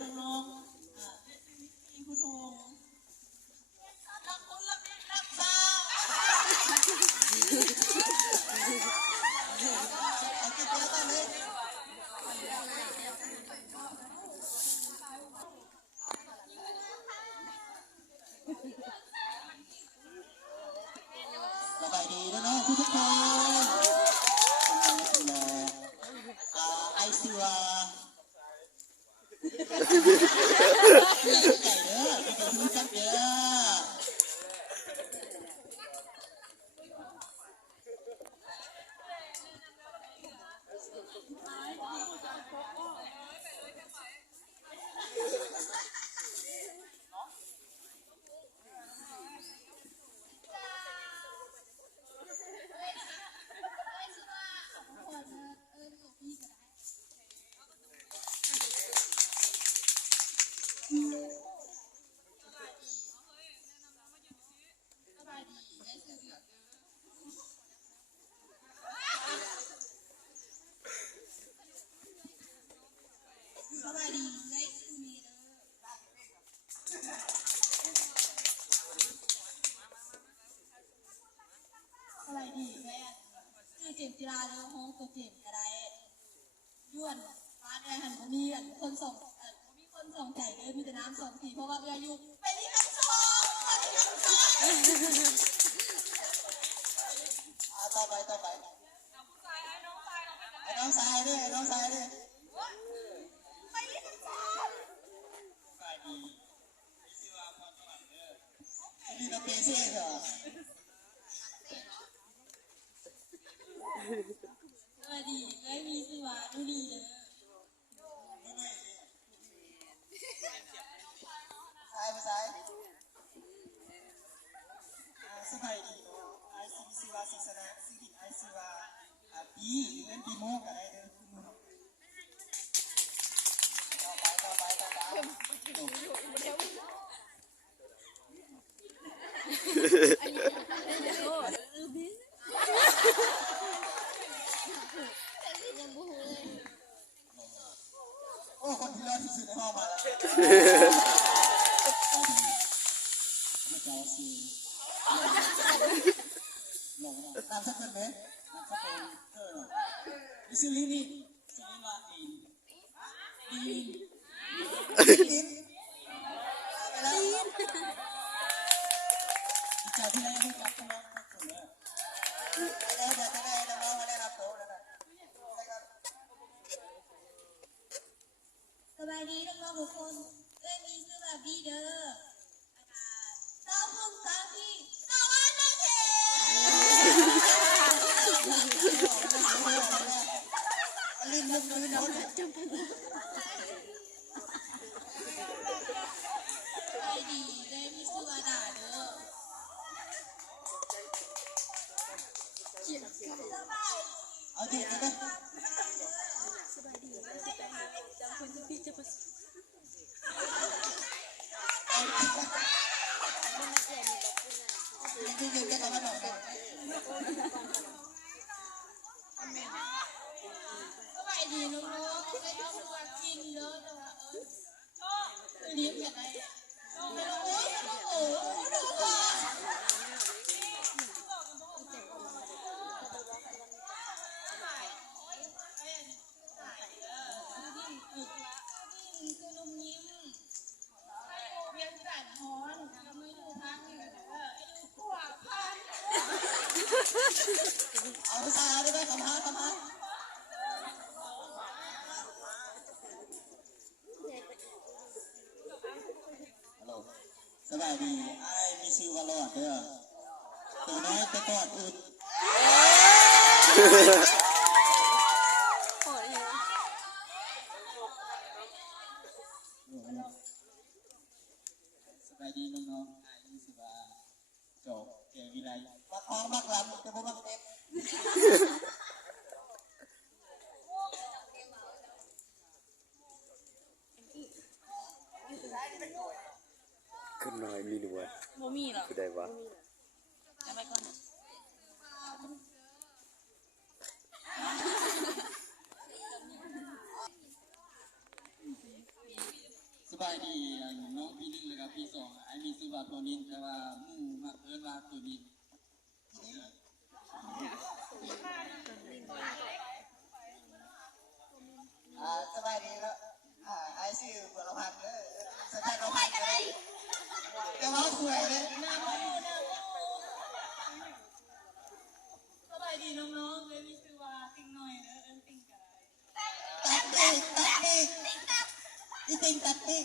น้องพี่ผู้ทงรักคนละพี่รักสาวเอาเก็บตัวกันเลยสบายดีนะน้องทุกคนไอซิวาใหญ่เด้อจะรู้จักเด้ออะไรดีแม่คือเจ็บกีฬาแล้วห้องตัวเจ็บอะไรย้วนฟ้าแดงหันมามีคนส่งมีคนส่งไก่เลยมีแต่น้ำส่งทีเพราะว่าเรืออยู่เป็นที่น้ำส่งเป็นที่น้ำส่งต่อไปไอ้น้องสายด้วยไปที่น้ำส่งไปดีที่ว่าพอตอนเด้อที่เราเป็นเซ่เหรอสวัสดีเลยมีชื่อว่าดูดีเลยสายสบายดีเนาะไอซีซีวาศิษณะสิริไอซีวาปีเงินปีโมกอะไรเด้อต่อไปโอ้คนที่รอดที่สุดในห้องมาแล้วไม่เจ้าสิลงตามสักคนไหมสักคนดิซิลินี่ซิลิมาดีเจ้าที่ไหนให้จับกันแล้วคนเลยได้น้องมาได้รับโต๊ะแล้วนะสบายดีน้องๆทุกคนมีชื่อแบบดีเด้อสาวผมสาวพี่สาววันนักเทลิ้นมุกมือน้องจำเป็นสบายดีได้มีชื่อว่าด่าเด้อเอาดีนะสบายดีจำคนที่พี่จะประสบยังยืนกันมาหน่อยสบายดีน้องๆได้เอาตัวกินเยอะแต่ว่าชอบเลี้ยงอย่างไรโอ้ดูว่าคือลุงยิ้มเวียงจันทร์ฮ้อนยังไม่อยู่พักอยู่ขวางพันเอาภาษาได้ไหมคำฮะฮัลโหลสบายดีไอ้มีชื่อว่าหลอดเด้อตัวน้อยแต่กอดอุดสบายดีน้องๆไอ้มีชื่อว่าโจเกวิไลบักท้องบักหลังแต่พวกบักเต็มขึ้นหน่อยมีหรือวะ โมมีหรอ คือได้วะ ไปก่อน ายดีน้องปีหนึ่งเลยครับปีสองไอ้มีซื้อบัตรตัวนี้แต่ว่าหมู่มาเอิ้นว่าตัวนี้สบายดีแล้วไอ้ชื่อบัวละพันธ์สัญชาติละพันธ์เลยแต่ว่าคุยเลย สบายดีน้องๆเลยมีชื่อว่าติงหน่อยเด้อเอิ้นติงกัน ตัดปีอีติงตัดปี